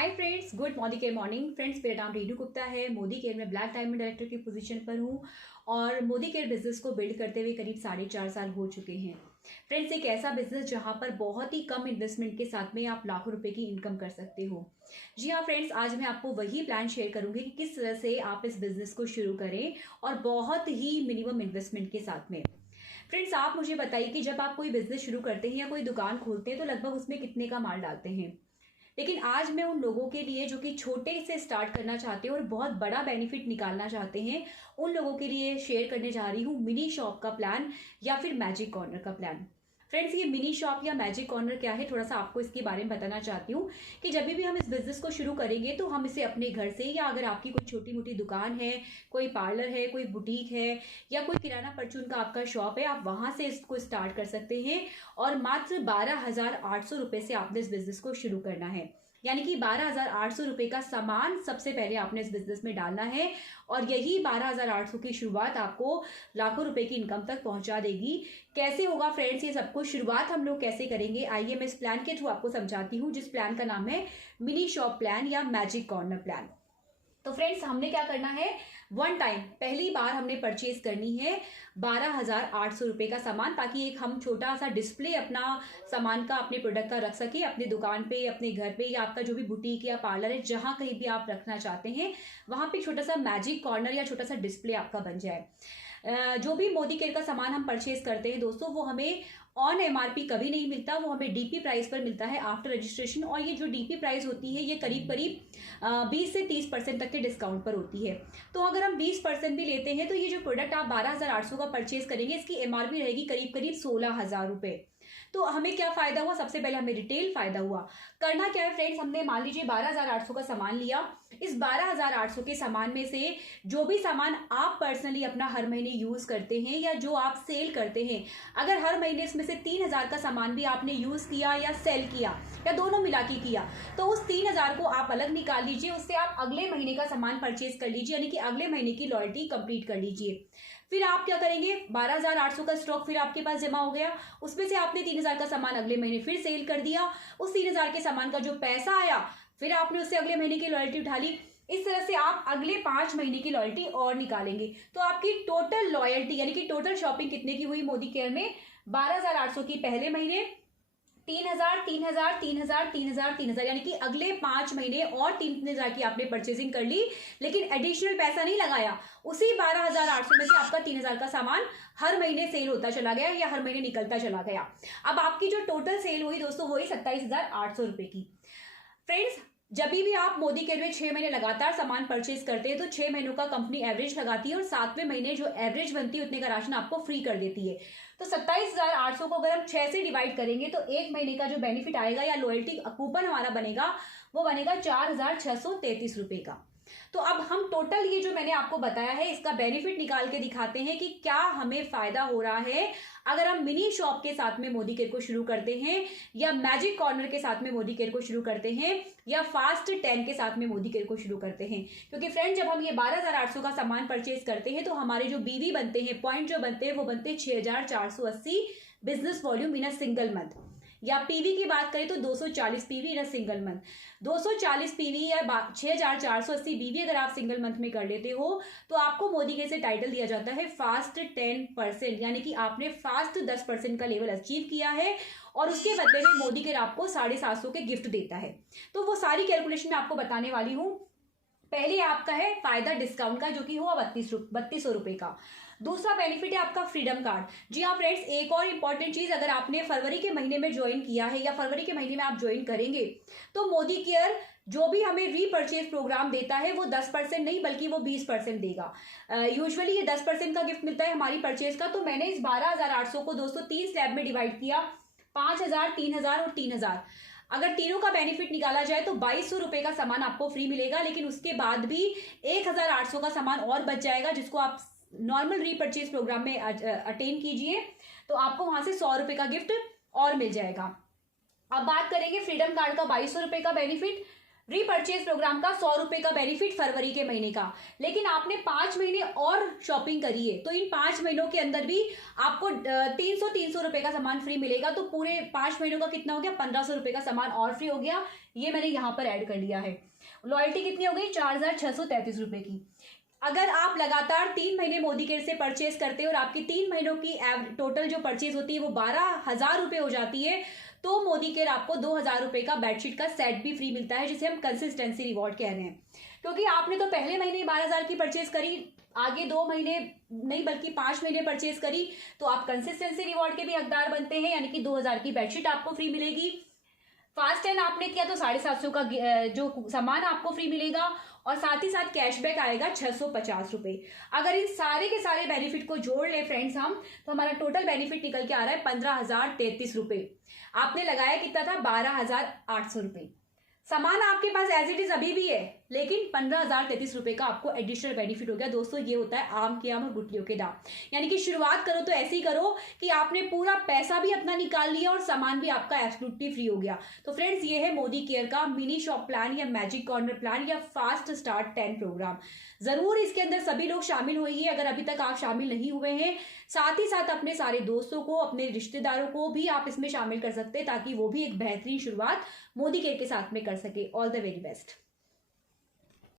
Hi friends, good morning के morning friends. मेरा नाम रीनू गुप्ता है। मोदी केयर में ब्लैक डायमंड डायरेक्टर की पोजीशन पर हूँ और मोदी केयर बिजनेस को बिल्ड करते हुए करीब 4.5 साल हो चुके हैं। फ्रेंड्स, एक ऐसा बिजनेस जहाँ पर बहुत ही कम इन्वेस्टमेंट के साथ में आप लाखों रुपए की इनकम कर सकते हो। जी हाँ फ्रेंड्स, आज मैं आपको वही प्लान शेयर करूंगी कि किस तरह से आप इस बिजनेस को शुरू करें और बहुत ही मिनिमम इन्वेस्टमेंट के साथ में। फ्रेंड्स, आप मुझे बताइए कि जब आप कोई बिजनेस शुरू करते हैं या कोई दुकान खोलते हैं तो लगभग उसमें कितने का माल डालते हैं। लेकिन आज मैं उन लोगों के लिए जो कि छोटे से स्टार्ट करना चाहते हैं और बहुत बड़ा बेनिफिट निकालना चाहते हैं, उन लोगों के लिए शेयर करने जा रही हूँ मिनी शॉप का प्लान या फिर मैजिक कॉर्नर का प्लान। फ्रेंड्स, ये मिनी शॉप या मैजिक कॉर्नर क्या है, थोड़ा सा आपको इसके बारे में बताना चाहती हूँ कि जब भी हम इस बिजनेस को शुरू करेंगे तो हम इसे अपने घर से, या अगर आपकी कोई छोटी मोटी दुकान है, कोई पार्लर है, कोई बुटीक है या कोई किराना परचून का आपका शॉप है, आप वहां से इसको स्टार्ट कर सकते हैं। और मात्र 12,800 रुपए से आपने इस बिजनेस को शुरू करना है। यानी कि 12,800 रुपए का सामान सबसे पहले आपने इस बिजनेस में डालना है और यही 12,800 की शुरुआत आपको लाखों रुपए की इनकम तक पहुंचा देगी। कैसे होगा फ्रेंड्स, ये सब कुछ शुरुआत हम लोग कैसे करेंगे, आइए मैं इस प्लान के थ्रू आपको समझाती हूँ, जिस प्लान का नाम है मिनी शॉप प्लान या मैजिक कॉर्नर प्लान। तो फ्रेंड्स, हमने क्या करना है, वन टाइम पहली बार हमने परचेज करनी है 12,800 रुपए का सामान, ताकि एक हम छोटा सा डिस्प्ले अपना सामान का, अपने प्रोडक्ट का रख सके अपनी दुकान पे, अपने घर पे, या आपका जो भी बुटीक या पार्लर है, जहां कहीं भी आप रखना चाहते हैं वहां पे छोटा सा मैजिक कॉर्नर या छोटा सा डिस्प्ले आपका बन जाए। जो भी मोदी केयर का सामान हम परचेज करते हैं दोस्तों, वो हमें ऑन एमआरपी कभी नहीं मिलता, वो हमें डीपी प्राइस पर मिलता है आफ्टर रजिस्ट्रेशन। और ये जो डीपी प्राइस होती है ये करीब करीब 20 से 30% तक के डिस्काउंट पर होती है। तो अगर हम 20% भी लेते हैं तो ये जो प्रोडक्ट आप 12,800 का परचेज करेंगे, इसकी एमआरपी रहेगी करीब करीब 16,000 रुपए। तो हमें क्या फायदा हुआ, सबसे पहले हमें रिटेल फायदा हुआ। करना क्या है फ्रेंड्स, हमने मान लीजिए 12,800 का सामान लिया। इस 12,800 के सामान में से जो भी सामान आप पर्सनली अपना हर महीने यूज करते हैं या जो आप सेल करते हैं, अगर हर महीने इसमें से 3,000 का सामान भी आपने यूज किया या सेल किया या दोनों मिला के किया, तो उस 3,000 को आप अलग निकाल लीजिए, उससे आप अगले महीने का सामान परचेज कर लीजिए, यानी कि अगले महीने की लॉयल्टी कंप्लीट कर लीजिए। फिर आप क्या करेंगे, 12,800 का स्टॉक फिर आपके पास जमा हो गया, उसमें से आपने 3,000 का सामान अगले महीने फिर सेल कर दिया। उस 3,000 के सामान का जो पैसा आया फिर आपने उससे अगले महीने की लॉयल्टी उठा ली। इस तरह से आप अगले 5 महीने की लॉयल्टी और निकालेंगे। तो आपकी टोटल लॉयल्टी यानी कि टोटल शॉपिंग कितने की हुई मोदी केयर में, 12,800 की पहले महीने, 3,000 3,000 3,000 3,000 3,000, यानी कि अगले 5 महीने और 3,000 की आपने परचेजिंग कर ली, लेकिन एडिशनल पैसा नहीं लगाया। उसी 12,800 में से आपका 3,000 का सामान हर महीने सेल होता चला गया या हर महीने निकलता चला गया। अब आपकी जो टोटल सेल हुई दोस्तों, वही 27,800 रुपए की। फ्रेंड्स, जब भी आप मोदी केयर में 6 महीने लगातार सामान परचेज करते हैं तो 6 महीनों का कंपनी एवरेज लगाती है और 7वें महीने जो एवरेज बनती है उतने का राशन आपको फ्री कर देती है। तो 27,800 को अगर हम 6 से डिवाइड करेंगे तो एक महीने का जो बेनिफिट आएगा या लॉयल्टी कूपन हमारा बनेगा, वो बनेगा 4,633 रुपए का। तो अब हम टोटल ये जो मैंने आपको बताया है इसका बेनिफिट निकाल के दिखाते हैं कि क्या हमें फायदा हो रहा है अगर हम मिनी शॉप के साथ में मोदी केयर को शुरू करते हैं, या मैजिक कॉर्नर के साथ में मोदी केयर को शुरू करते हैं, या फास्ट 10 के साथ में मोदी केयर को शुरू करते हैं। क्योंकि फ्रेंड, जब हम ये 12,800 का सामान परचेज करते हैं तो हमारे जो बीवी बनते हैं, पॉइंट जो बनते हैं, वो बनते हैं 6,480 business volume in a single month. या पीवी की बात करें तो 240 PV in a single month. 240 PV या 6,480 बीवी अगर आप सिंगल मंथ में कर लेते हो तो आपको मोदी केयर से टाइटल दिया जाता है फास्ट 10%, यानी कि आपने फास्ट 10% का लेवल अचीव किया है और उसके बदले में मोदी केयर आपको 750 के गिफ्ट देता है। तो वो सारी कैलकुलेशन मैं आपको बताने वाली हूँ। पहले आपका है फायदा डिस्काउंट का, जो कि हुआ 3200 रुपए का। दूसरा बेनिफिट है आपका फ्रीडम कार्ड। जी हाँ फ्रेंड्स, एक और इंपॉर्टेंट चीज, अगर आपने फरवरी के महीने में ज्वाइन किया है या फरवरी के महीने में आप ज्वाइन करेंगे तो मोदी केयर जो भी हमें रीपर्चेज प्रोग्राम देता है वो 10% नहीं बल्कि वो 20% देगा। यूजुअली ये 10% का गिफ्ट मिलता है हमारी परचेज का। तो मैंने इस 12,800 को दोस्तों 3 स्लैब में डिवाइड किया, 5,000 3,000 और 3,000। अगर तीनों का बेनिफिट निकाला जाए तो 2,200 रुपए का सामान आपको फ्री मिलेगा, लेकिन उसके बाद भी 1,800 का सामान और बच जाएगा, जिसको आप नॉर्मल रीपर्चेज प्रोग्राम में अटेन कीजिए तो आपको वहां से 100 रुपए का गिफ्ट और मिल जाएगा। अब बात करेंगे फ्रीडम कार्ड का 2,200 रुपए का बेनिफिट। रीपर्चेज प्रोग्राम का 100 रुपए का बेनिफिट फरवरी के महीने का, लेकिन आपने 5 महीने और शॉपिंग करी है तो इन 5 महीनों के अंदर भी आपको 300 रुपए का सामान फ्री मिलेगा। तो पूरे 5 महीनों का कितना हो गया, 1500 रुपए का सामान और फ्री हो गया। ये मैंने यहाँ पर ऐड कर लिया है। लॉयल्टी कितनी हो गई, 4633 रुपए की। अगर आप लगातार 3 महीने मोदी केयर से परचेज करते हैं और आपकी 3 महीनों की टोटल जो परचेज होती है वो 12,000 रुपए हो जाती है, तो मोदी केयर आपको 2,000 रुपए का बेडशीट का सेट भी फ्री मिलता है, जिसे हम कंसिस्टेंसी रिवॉर्ड कह रहे हैं। क्योंकि आपने तो पहले महीने 12,000 की परचेज करी, आगे 2 महीने नहीं बल्कि 5 महीने परचेज करी, तो आप कंसिस्टेंसी रिवॉर्ड के भी हकदार बनते हैं, यानी कि 2,000 की बेडशीट आपको फ्री मिलेगी। फास्ट 10 आपने किया तो 750 का जो सामान आपको फ्री मिलेगा, और साथ ही साथ कैशबैक आएगा 650 रुपए। अगर इन सारे के सारे बेनिफिट को जोड़ ले फ्रेंड्स हम, तो हमारा टोटल बेनिफिट निकल के आ रहा है 15,033 रुपए। आपने लगाया कितना था, 12,800 रुपए। सामान आपके पास एज इट इज अभी भी है, लेकिन 15,033 रुपए का आपको एडिशनल बेनिफिट हो गया। दोस्तों ये होता है आम के आम और गुठलियों के दाम। यानी कि शुरुआत करो तो ऐसे ही करो कि आपने पूरा पैसा भी अपना निकाल लिया और सामान भी आपका एब्सोल्युटली फ्री हो गया। तो फ्रेंड्स ये है मोदी केयर का मिनी शॉप प्लान या मैजिक कॉर्नर प्लान या फास्ट स्टार्ट 10 प्रोग्राम। जरूर इसके अंदर सभी लोग शामिल होइए अगर अभी तक आप शामिल नहीं हुए हैं। साथ ही साथ अपने सारे दोस्तों को, अपने रिश्तेदारों को भी आप इसमें शामिल कर सकते हैं, ताकि वो भी एक बेहतरीन शुरुआत मोदी केयर के साथ में कर सके। All the very best.